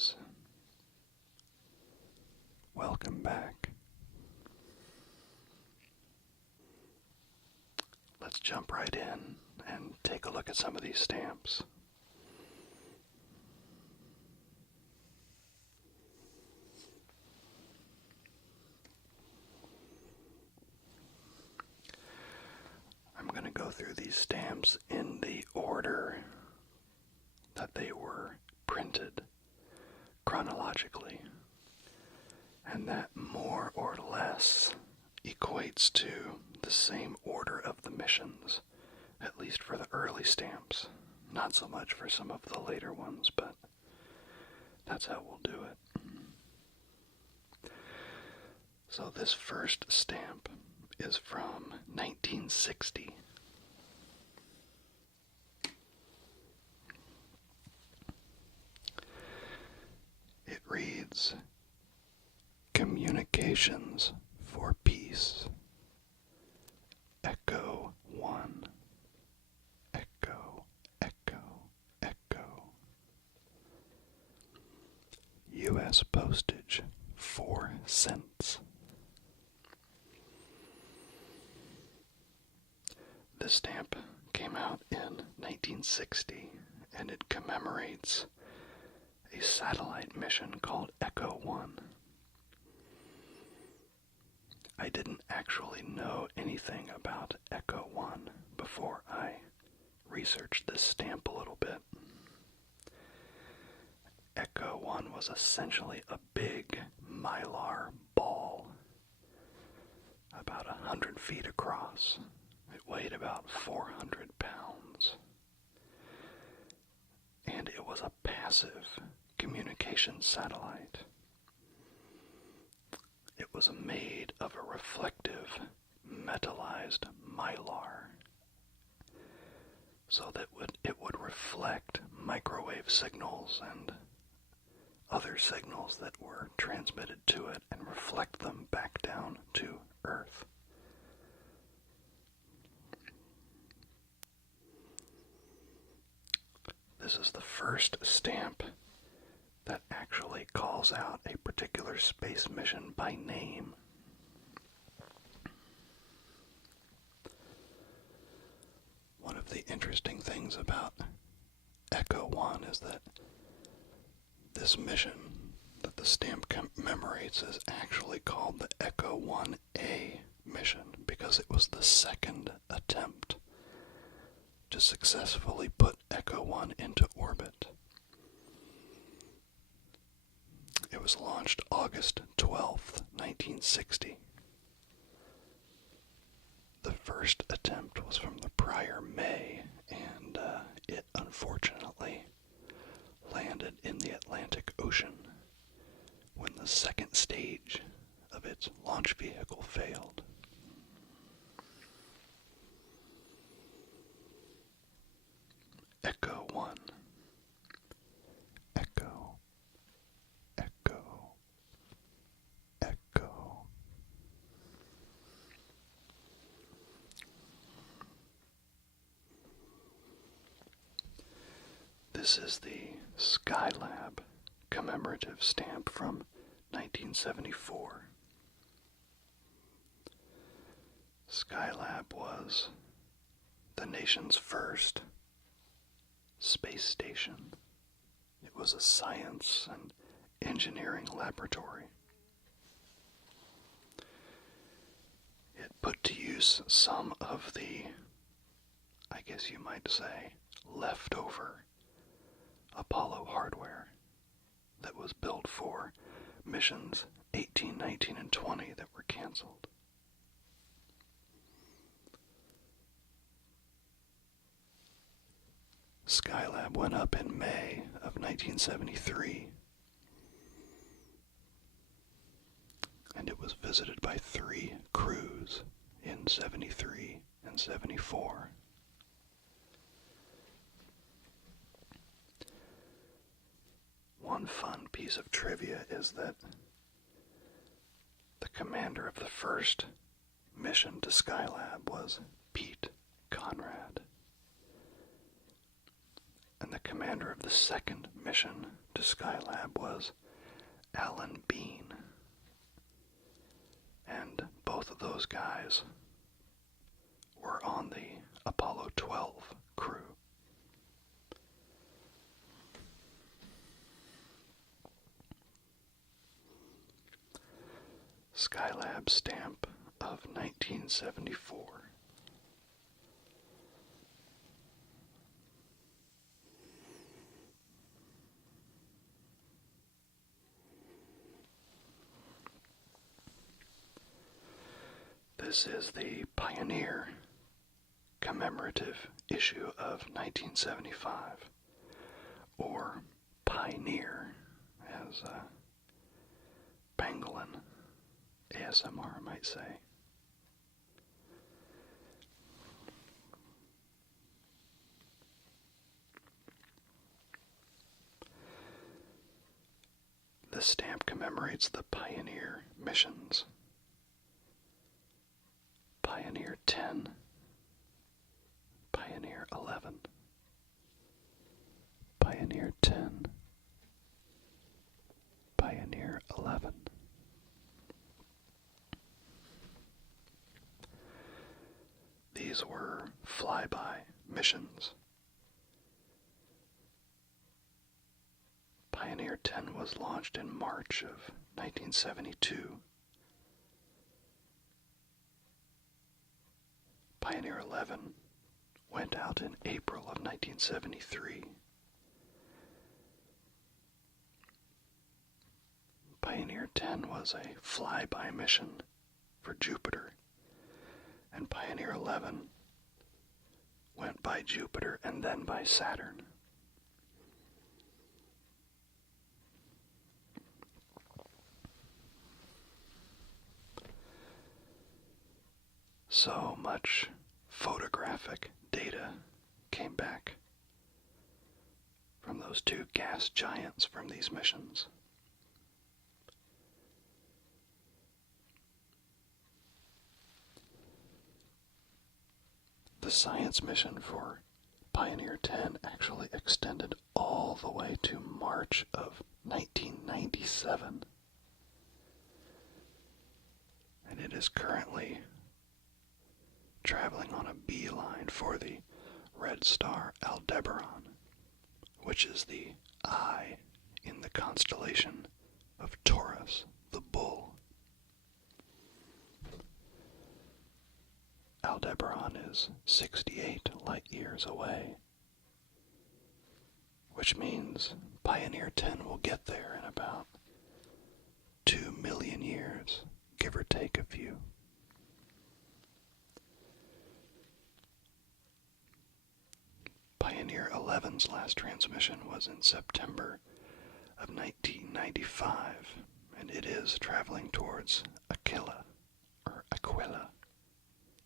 flybys. Welcome back. Let's jump right in and take a look at some of these stamps. I'm going to go through these stamps in the order that they were printed chronologically, and that more or less equates to the same order of the missions, at least for the early stamps. Not so much for some of the later ones, but that's how we'll do it. So this first stamp is from 1960. It reads, "Communications for Peace. Echo 1. Echo, echo, echo. U.S. postage, 4 cents. This stamp came out in 1960, and it commemorates a satellite mission called Echo 1. I didn't actually know anything about Echo 1 before I researched this stamp a little bit. Echo 1 was essentially a big mylar ball, about 100 feet across. It weighed about 400 pounds. And it was a passive communication satellite. It was made of a reflective, metallized mylar, so that it would reflect microwave signals and other signals that were transmitted to it and reflect them back down to Earth. This is the first stamp that actually calls out a particular space mission by name. One of the interesting things about Echo 1 is that this mission that the stamp commemorates is actually called the Echo 1A mission because it was the second attempt to successfully put Echo 1 into orbit. It was launched August 12th, 1960. The first attempt was from the prior May, and it unfortunately landed in the Atlantic Ocean when the second stage of its launch vehicle failed. Echo 1. Echo. Echo. Echo. This is the Skylab commemorative stamp from 1974. Skylab was the nation's first space station. It was a science and engineering laboratory. It put to use some of the, I guess you might say, leftover Apollo hardware that was built for missions 18, 19, and 20 that were canceled. Skylab went up in May of 1973, and it was visited by 3 crews in 73 and 74. One fun piece of trivia is that the commander of the first mission to Skylab was Pete Conrad. And the commander of the second mission to to Skylab was Alan Bean. And both of those guys were on the Apollo 12 crew. Skylab stamp of 1974. This is the Pioneer commemorative issue of 1975, or Pioneer, as Pangolin ASMR might say. The stamp commemorates the Pioneer missions. Pioneer 10, Pioneer 11, Pioneer 10, Pioneer 11. These were flyby missions. Pioneer 10 was launched in March of 1972. Pioneer 11 went out in April of 1973. Pioneer 10 was a flyby mission for Jupiter, and Pioneer 11 went by Jupiter and then by Saturn. So much photographic data came back from those two gas giants from these missions. The science mission for Pioneer 10 actually extended all the way to March of 1997. And it is currently traveling on a beeline for the red star Aldebaran, which is the eye in the constellation of Taurus, the bull. Aldebaran is 68 light years away, which means Pioneer 10 will get there in about 2 million years, give or take a few. Pioneer 11's last transmission was in September of 1995, and it is traveling towards Aquila,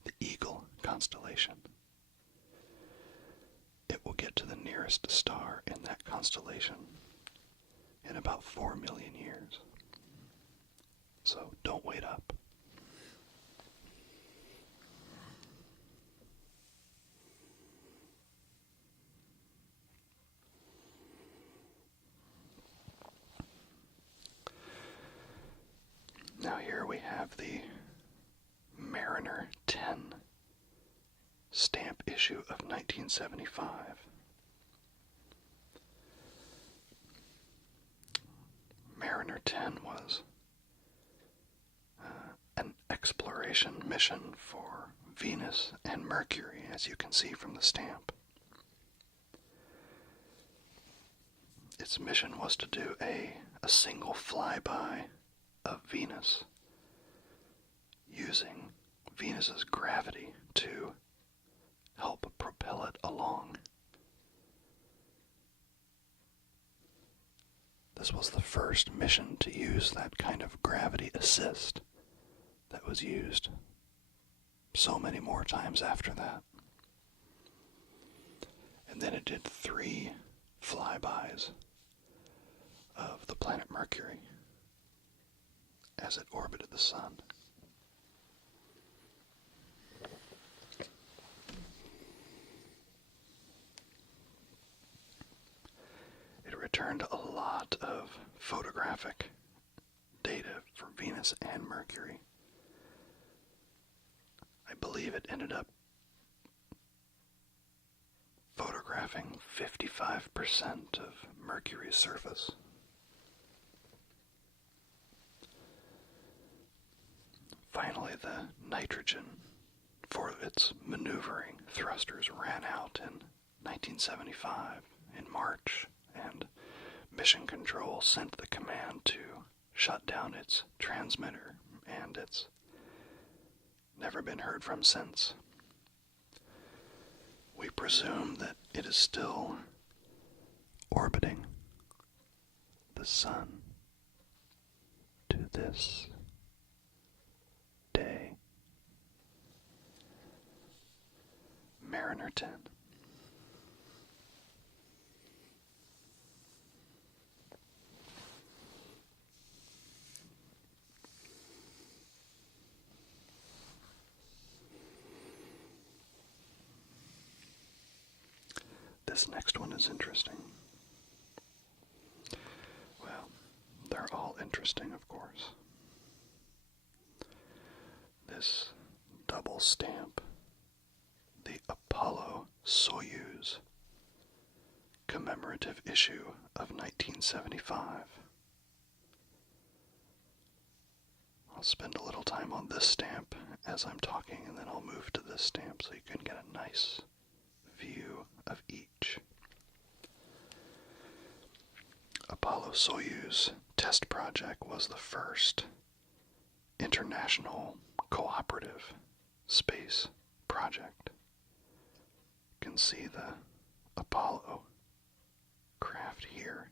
the Eagle constellation. It will get to the nearest star in that constellation in about 4 million years. So don't wait up. Now here we have the Mariner 10 stamp issue of 1975. Mariner 10 was an exploration mission for Venus and Mercury, as you can see from the stamp. Its mission was to do a single flyby of Venus, using Venus's gravity to help propel it along. This was the first mission to use that kind of gravity assist that was used so many more times after that. And then it did 3 flybys of the planet Mercury as it orbited the sun. It returned a lot of photographic data for Venus and Mercury. I believe it ended up photographing 55% of Mercury's surface. Finally, the nitrogen for its maneuvering thrusters ran out in 1975 in March, and Mission Control sent the command to shut down its transmitter, and it's never been heard from since. We presume that it is still orbiting the sun to this day. Mariner 10. This next one is interesting. Well, they're all interesting, of course. This double stamp, the Apollo-Soyuz commemorative issue of 1975. I'll spend a little time on this stamp as I'm talking, and then I'll move to this stamp so you can get a nice view of each. Apollo-Soyuz Test Project was the first international cooperative space project. You can see the Apollo craft here.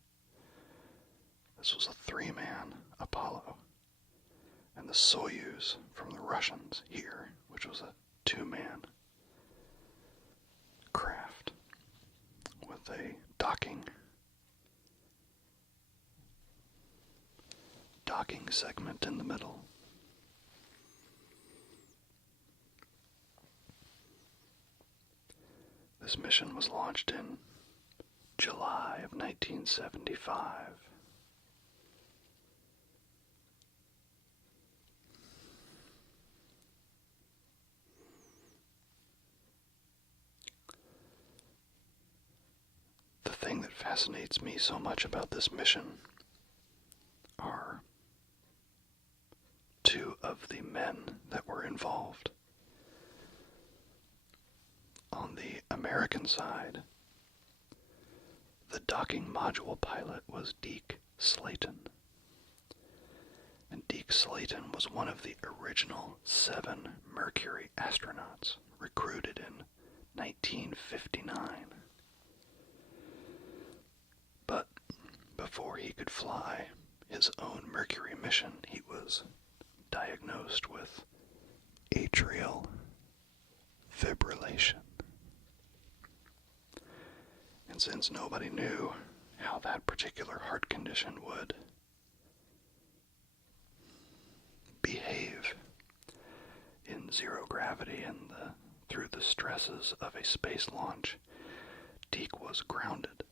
This was a 3-man Apollo. And the Soyuz from the Russians here, which was a 2-man craft with a docking segment in the middle. This mission was launched in July of 1975. The thing that fascinates me so much about this mission are two of the men that were involved. On the American side, the docking module pilot was Deke Slayton. And Deke Slayton was one of the original 7 Mercury astronauts recruited in 1959. But before he could fly his own Mercury mission, he was diagnosed with atrial fibrillation. And since nobody knew how that particular heart condition would behave in zero gravity and through the stresses of a space launch, Deke was grounded.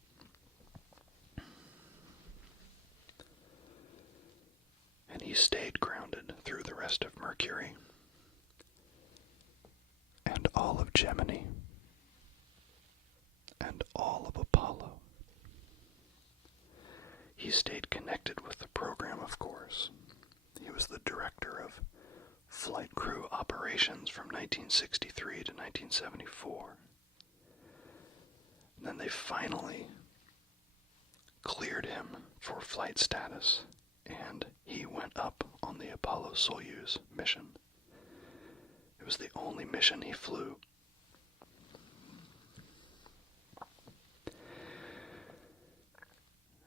And he stayed grounded through the rest of Mercury and all of Gemini and all of Apollo. He stayed connected with the program, of course. He was the director of flight crew operations from 1963 to 1974. And then they finally cleared him for flight status, and he went up on the Apollo-Soyuz mission. It was the only mission he flew.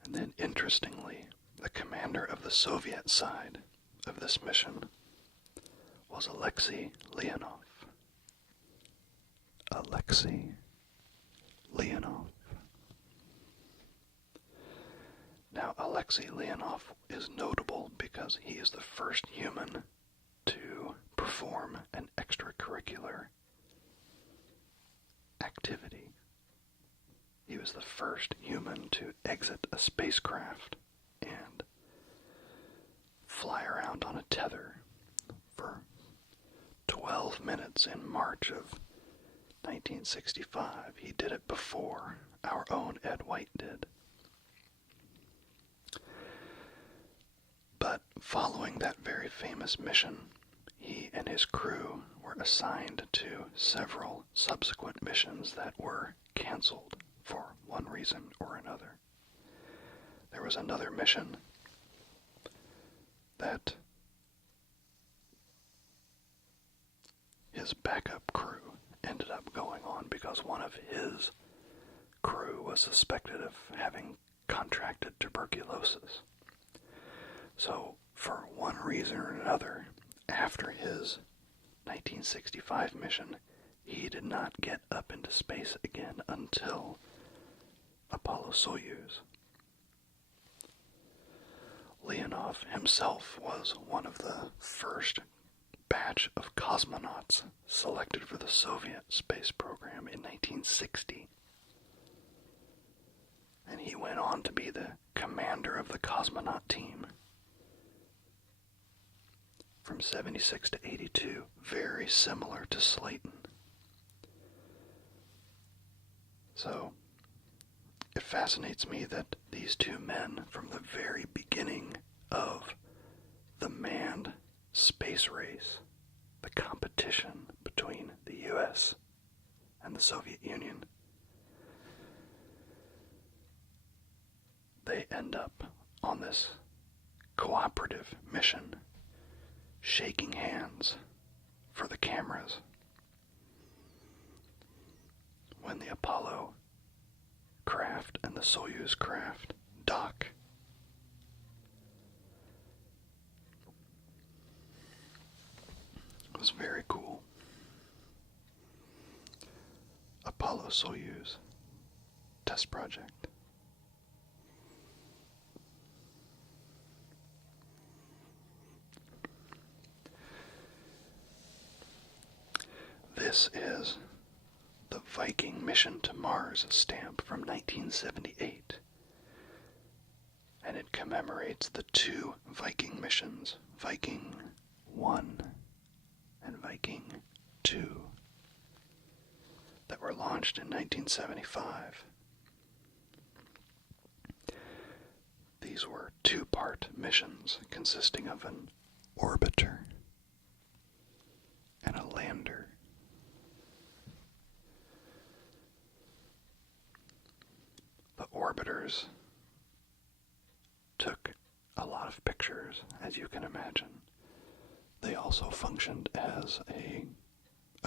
And then, interestingly, the commander of the Soviet side of this mission was Alexei Leonov. Alexei Leonov. Now, Alexei Leonov is notable because he is the first human to perform an extracurricular activity. He was the first human to exit a spacecraft and fly around on a tether for 12 minutes in March of 1965. He did it before our own Ed White did. But following that very famous mission, he and his crew were assigned to several subsequent missions that were canceled for one reason or another. There was another mission that his backup crew ended up going on because one of his crew was suspected of having contracted tuberculosis. So, for one reason or another, after his 1965 mission, he did not get up into space again until Apollo-Soyuz. Leonov himself was one of the first batch of cosmonauts selected for the Soviet space program in 1960. And he went on to be the commander of the cosmonaut team from 76 to 82, very similar to Slayton. So, it fascinates me that these two men, from the very beginning of the manned space race, the competition between the U.S. and the Soviet Union, they end up on this cooperative mission, shaking hands for the cameras. When the Apollo craft and the Soyuz craft dock, it was very cool. Apollo-Soyuz Test Project. This is the Viking Mission to Mars stamp from 1978, and it commemorates the two Viking missions, Viking 1 and Viking 2, that were launched in 1975. These were two-part missions consisting of an orbiter and a lander. The orbiters took a lot of pictures, as you can imagine. They also functioned as a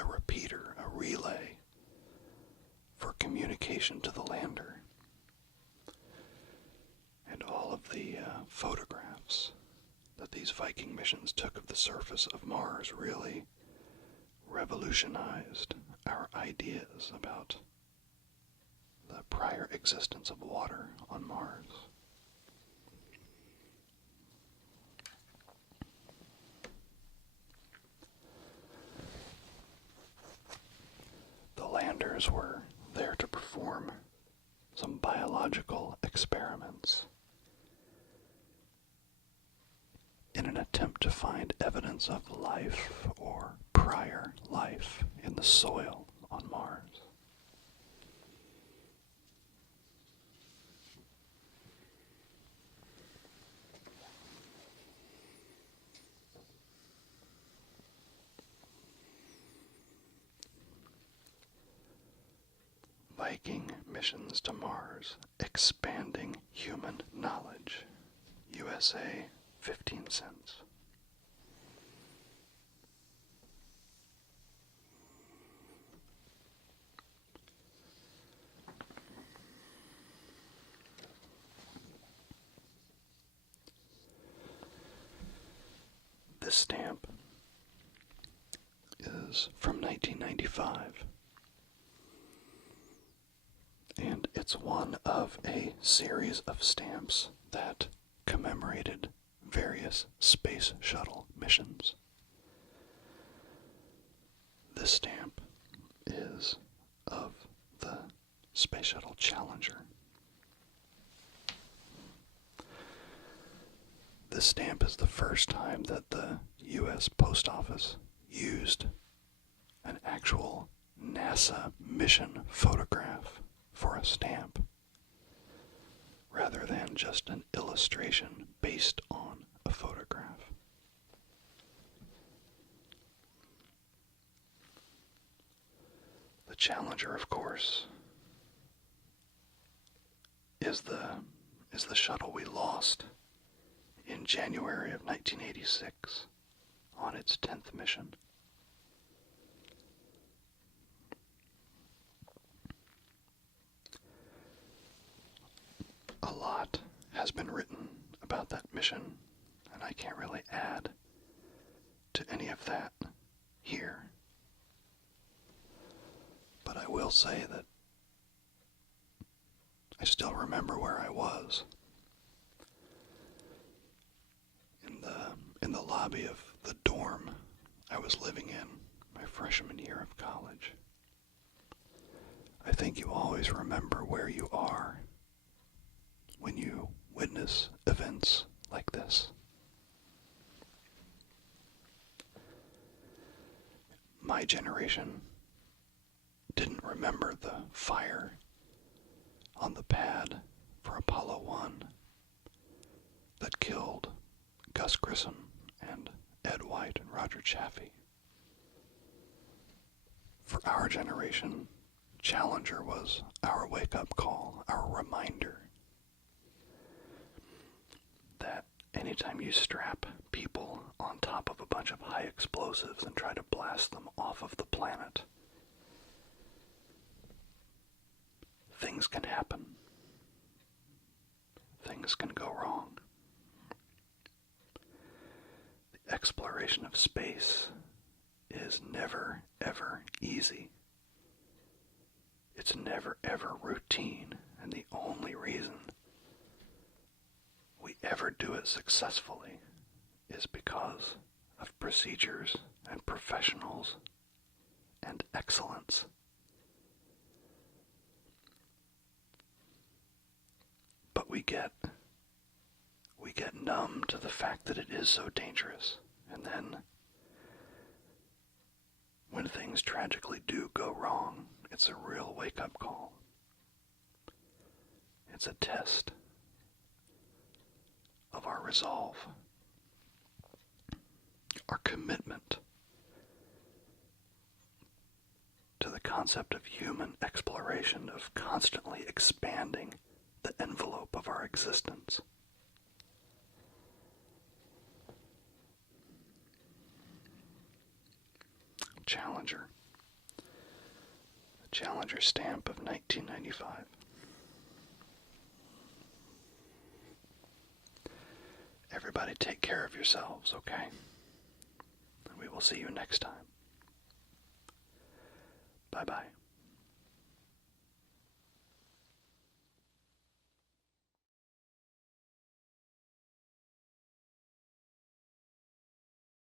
repeater, a relay for communication to the lander. And all of the photographs that these Viking missions took of the surface of Mars really revolutionized our ideas about the prior existence of water on Mars. The landers were there to perform some biological experiments in an attempt to find evidence of life or prior life in the soil on Mars. Viking Missions to Mars, Expanding Human Knowledge, USA, 15 cents. This stamp is from 1995. And it's one of a series of stamps that commemorated various space shuttle missions. This stamp is of the Space Shuttle Challenger. This stamp is the first time that the U.S. Post Office used an actual NASA mission photograph for a stamp, rather than just an illustration based on a photograph. The Challenger, of course, is the shuttle we lost in January of 1986 on its 10th mission. A lot has been written about that mission, and I can't really add to any of that here. But I will say that I still remember where I was. In the lobby of the dorm I was living in my freshman year of college. I think you always remember where you are when you witness events like this. My generation didn't remember the fire on the pad for Apollo 1 that killed Gus Grissom and Ed White and Roger Chaffee. For our generation, Challenger was our wake-up call, our reminder that anytime you strap people on top of a bunch of high explosives and try to blast them off of the planet, things can happen. Things can go wrong. The exploration of space is never, ever easy. It's never, ever routine, and the only reason we ever do it successfully is because of procedures and professionals and excellence. But we get numb to the fact that it is so dangerous, and then when things tragically do go wrong, it's a real wake-up call. It's a test of our resolve, our commitment to the concept of human exploration, of constantly expanding the envelope of our existence. Challenger. The Challenger stamp of 1995. Everybody take care of yourselves, okay? And we will see you next time. Bye-bye.